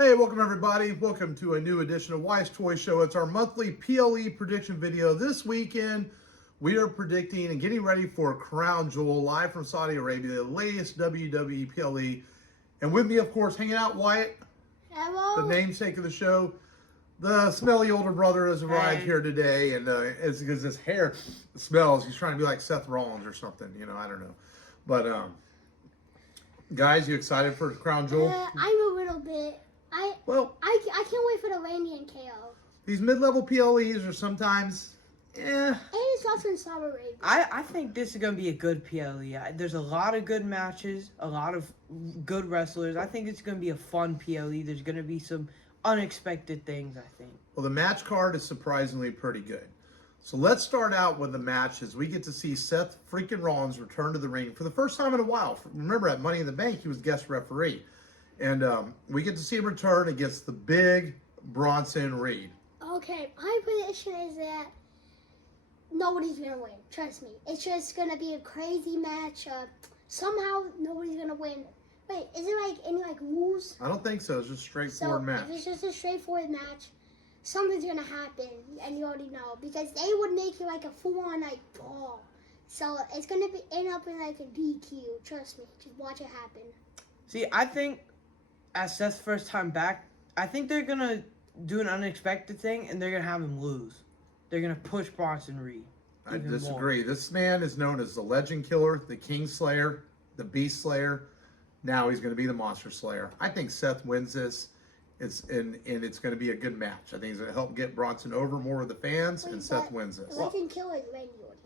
Hey, welcome everybody. Welcome to a new edition of Wwetoys Show. It's our monthly PLE prediction video. This weekend, we are predicting and getting ready for Crown Jewel live from Saudi Arabia, the latest WWE PLE. And with me, of course, hanging out, Wyatt. Hello. The namesake of the show. The smelly older brother has arrived here today, and it's because his hair smells. He's trying to be like Seth Rollins or something, I don't know. But, guys, you excited for Crown Jewel? I'm a little bit. I can't wait for the Randy and KO. These mid-level PLEs are sometimes, And it's also in Saudi Arabia. I think this is going to be a good PLE. There's a lot of good matches, a lot of good wrestlers. I think it's going to be a fun PLE. There's going to be some unexpected things, I think. well, the match card is surprisingly pretty good. So let's start out with the matches. We get to see Seth freaking Rollins return to the ring for the first time in a while. Remember, at Money in the Bank, he was guest referee. And we get to see him return against the big Bronson Reed. Okay, my prediction is that nobody's going to win. Trust me. It's just going to be a crazy match. Somehow, nobody's going to win. Wait, is it like any rules? I don't think so. It's just a straightforward match. If it's just a straightforward match, something's going to happen. And you already know. Because they would make it like a full-on brawl. So it's going to end up in a DQ. Trust me. Just watch it happen. See, I think as Seth's first time back, I think they're going to do an unexpected thing, and they're going to have him lose. They're going to push Bronson Reed. I disagree. This man is known as the Legend Killer, the King Slayer, the Beast Slayer. Now he's going to be the Monster Slayer. I think Seth wins this. It's going to be a good match. I think he's going to help get Bronson over more with the fans, and Seth wins this. The Legend Killer is Randy Orton.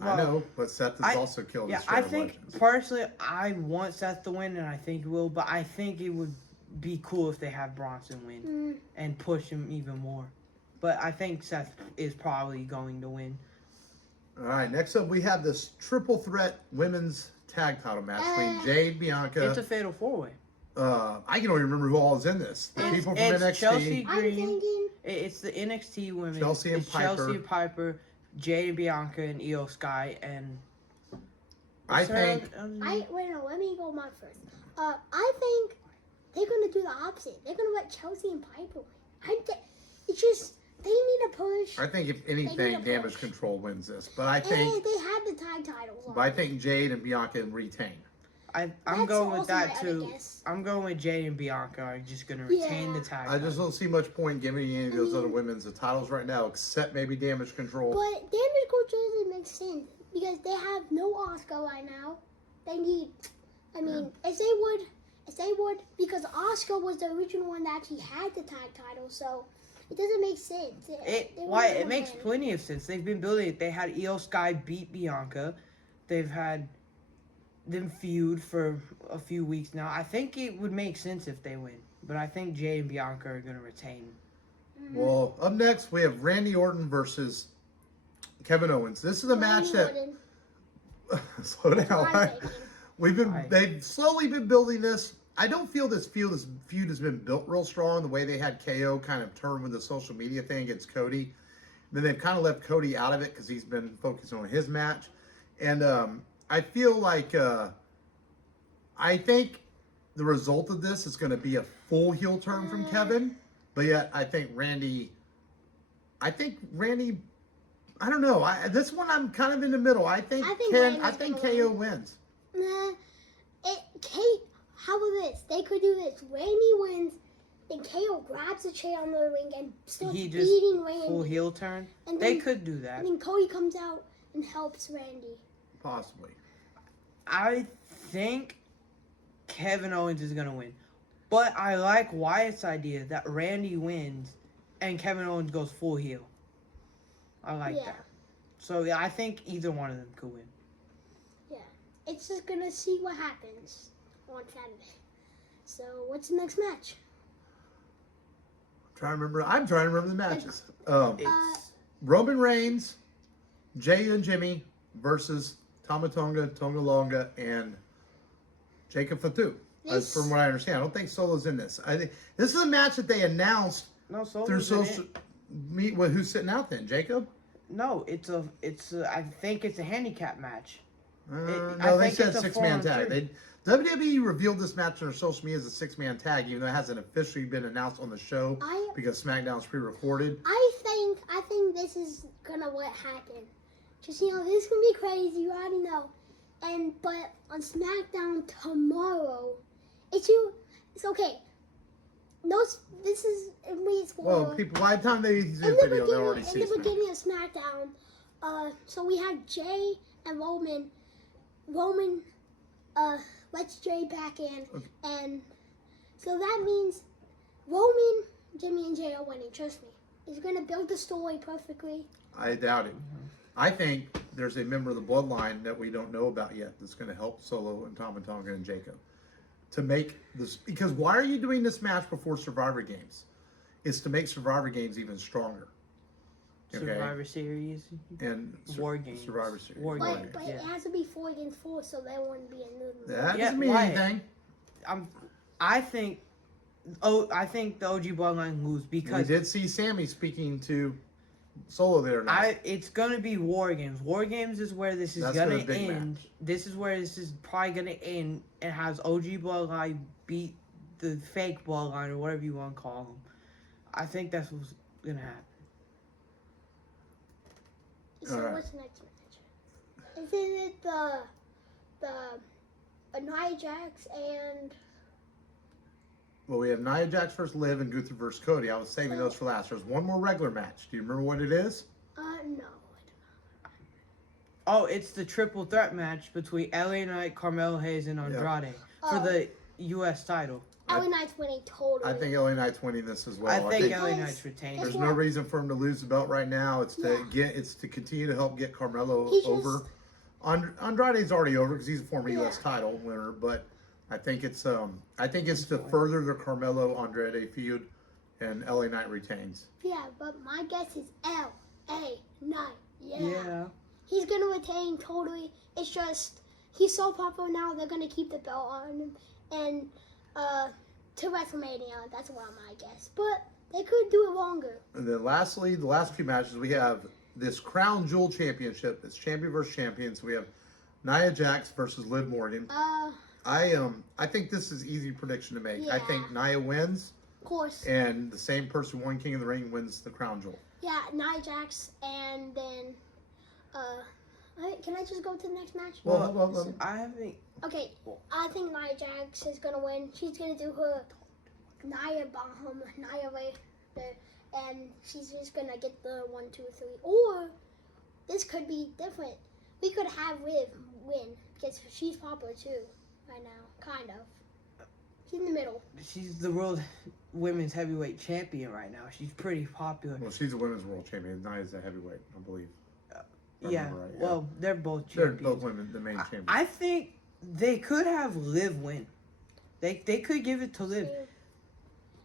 I know, but Seth has also killed his share I of think, legends. personally, I want Seth to win, and I think he will, but I think it would be cool if they have Bronson win and push him even more. But I think Seth is probably going to win. All right, next up we have this triple threat women's tag title match between Jade, Bianca. It's a fatal four-way. I can only remember who all is in this. The people from NXT. Chelsea I'm Green. thinking It's the NXT women. Chelsea and Piper. Chelsea and Piper, Jade and Bianca, and Io Sky, and I think. wait, no, let me go my first. I think they're gonna do the opposite. They're gonna let Chelsea and Piper win. It's just they need a push. I think if anything, Damage Control wins this, but I think. And they had the tag titles. But I think Jade and Bianca retain. I'm going with that also too. my guess. I'm going with Jade and Bianca are just gonna retain the tag. I just don't see much point giving any of those other women's the titles right now, except maybe Damage Control. But Damage Control doesn't make sense because they have no Oscar right now. They need. I mean, if they would, because Oscar was the original one that actually had the tag title, so it doesn't make sense. It makes plenty of sense. They've been building it. They had Io Sky beat Bianca. They've had them feud for a few weeks now. I think it would make sense if they win, but I think Jay and Bianca are going to retain. Well, up next we have Randy Orton versus Kevin Owens. This is a match that. Slow down. They've slowly been building this. I don't feel this feud has been built real strong. The way they had KO kind of turn with the social media thing against Cody. Then they've kind of left Cody out of it because he's been focused on his match. And I feel like I think the result of this is going to be a full heel turn from Kevin. But yet I think Randy, I don't know. This one I'm kind of in the middle. I think KO wins. Nah, how about this? They could do this. Randy wins, then KO grabs the chair on the ring and starts beating Randy. Full heel turn? And they could do that. And then Cody comes out and helps Randy. Possibly. I think Kevin Owens is going to win. But I like Wyatt's idea that Randy wins and Kevin Owens goes full heel. I like that. So yeah, I think either one of them could win. Yeah. It's just going to see what happens on Saturday. So what's the next match? I'm trying to remember the matches. Roman Reigns, Jay and Jimmy versus Tama Tonga, Tonga Longa, and Jacob Fatu. From what I understand, I don't think Solo's in this. I think this is a match that they announced through social. Who's sitting out then? Jacob? No, I think it's a handicap match. No, they said 6-man tag. WWE revealed this match on their social media as a 6-man tag, even though it hasn't officially been announced on the show because SmackDown's pre-recorded. I think this is gonna what happen. Just this can be crazy. You already know. But on SmackDown tomorrow, it's okay. No, this is well, people by the time they see the video, they already see in the beginning of SmackDown. So we had Jay and Roman. Roman lets Jay back in, and so that means Roman, Jimmy, and Jay are winning. Trust me, he's gonna build the story perfectly. I doubt it. I think there's a member of the bloodline that we don't know about yet that's going to help Solo and Tama Tonga and Jacob to make this. Because why are you doing this match before Survivor Games? It's to make Survivor Games even stronger. Okay? Survivor Series and War Games. Survivor Series. But it has to be 4 against 4, so there wouldn't be a new. That doesn't mean anything. I think the OG bloodline lose because we did see Sammy speaking to Solo there now. It's gonna be War Games. War Games is where this is gonna end. This is where this is probably gonna end. It has OG bloodline beat the fake bloodline or whatever you want to call them. I think that's what's gonna happen. So what's the next match? Isn't it the Nia Jax and? Well, we have Nia Jax versus Liv and Gunther versus Cody. I was saving those for last. There's one more regular match. Do you remember what it is? No, I don't know. Oh, it's the triple threat match between LA Knight, Carmelo Hayes, and Andrade for the U.S. title. LA Knight's winning totally. I think LA Knight's winning this as well. I think LA Knight's retained. There's no reason for him to lose the belt right now. It's to continue to help get Carmelo over. Andrade's already over because he's a former U.S. title winner, but I think it's to further the Carmelo Andrade feud, and LA Knight retains. Yeah, but my guess is LA Knight. Yeah. He's gonna retain totally. It's just he's so popular now. They're gonna keep the belt on him and to WrestleMania. That's what my guess. But they could do it longer. And then lastly, the last few matches we have this Crown Jewel Championship. It's champion versus champion. So we have Nia Jax versus Liv Morgan. I think this is easy prediction to make. Yeah. I think Nia wins. Of course. And the same person who won King of the Ring wins the Crown Jewel. Yeah, Nia Jax, and then can I just go to the next match? Well, Okay, I think Nia Jax is gonna win. She's gonna do her Nia bomb, Nia way there, and she's just gonna get the 1, 2, 3. Or this could be different. We could have Liv win because she's popular too right now, kind of. She's in the middle. She's the world women's heavyweight champion right now. She's pretty popular. Well, she's a women's world champion. Nia's a heavyweight, I believe. Yeah. Right, yeah. Well, they're both champions. They're both women, the main champions. I think they could have Liv win. They could give it to Liv.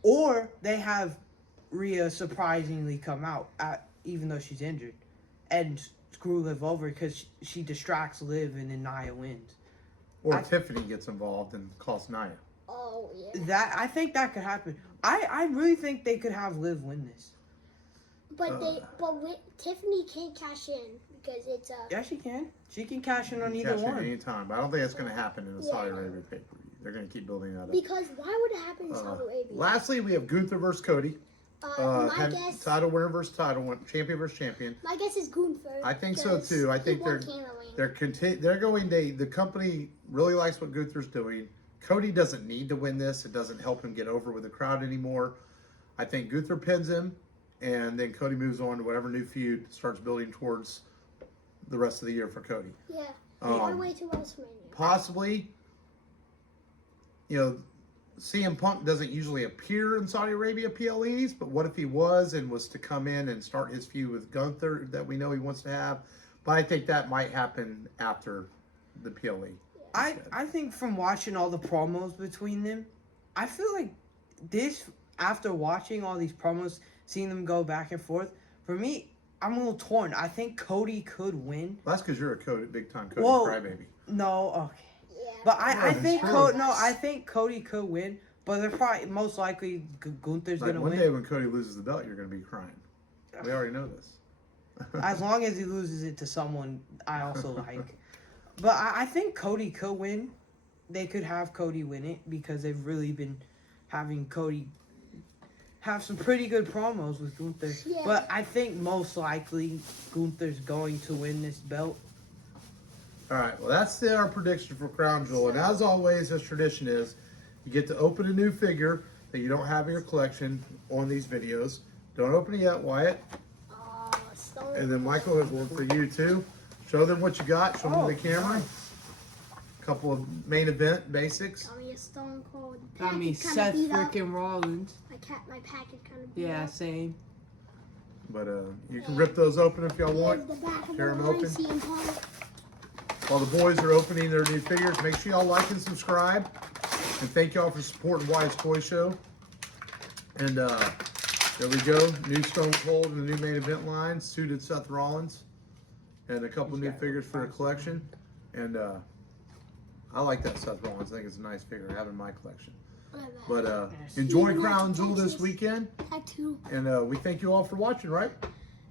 Or they have Rhea surprisingly come out, even though she's injured, and screw Liv over because she distracts Liv and then Nia wins. Or Tiffany gets involved and costs Nia. Oh, yeah. I think that could happen. I really think they could have Liv win this. But Tiffany can't cash in because it's Yeah, she can. She can cash in on either cash one. in any time, but I don't think that's going to happen in the Saudi Arabia pay-per-view. They're going to keep building that up. Because why would it happen in Saudi Arabia? Lastly, we have Gunther versus Cody. My guess, title winner versus title winner, champion versus champion. My guess is Gunther. I think so too. I think the company really likes what Gunther's doing. Cody doesn't need to win this. It doesn't help him get over with the crowd anymore. I think Gunther pins him, and then Cody moves on to whatever new feud starts building towards the rest of the year for Cody. Yeah. All the way to WrestleMania. Possibly, CM Punk doesn't usually appear in Saudi Arabia PLEs, but what if he was and was to come in and start his feud with Gunther that we know he wants to have? But I think that might happen after the PLE. I think from watching all the promos between them, I feel like this, after watching all these promos, seeing them go back and forth, for me, I'm a little torn. I think Cody could win. Well, that's because you're a big-time Cody crybaby. No, okay. Yeah. But I think Cody could win, but they're probably most likely Gunther's gonna win. One day when Cody loses the belt, you're gonna be crying. We already know this. As long as he loses it to someone I also like. But I think Cody could win. They could have Cody win it because they've really been having Cody have some pretty good promos with Gunther. Yeah. But I think most likely Gunther's going to win this belt. All right, well, that's our prediction for Crown Jewel. And as always, as tradition is, you get to open a new figure that you don't have in your collection on these videos. Don't open it yet, Wyatt. And then Michael has one for you, too. Show them what you got. Show them the camera. Nice. A couple of main event basics. Got me a Stone Cold. Got me Seth freaking Rollins. My package kind of beat Yeah, up. same. But you can rip those open if y'all want. The back of Tear the them line, open. CM Punk. While the boys are opening their new figures, make sure y'all like and subscribe. And thank y'all for supporting Wyatt's Toy Show. And there we go. New Stone Cold and the new main event line. Suited Seth Rollins. And a couple new figures for the collection. And I like that Seth Rollins. I think it's a nice figure to have in my collection. But enjoy Crown Jewel this weekend. Tattoo. And we thank you all for watching, right?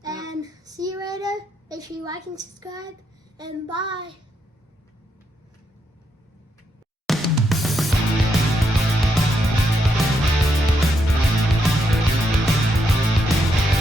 And see you later. Make sure you like and subscribe. And bye.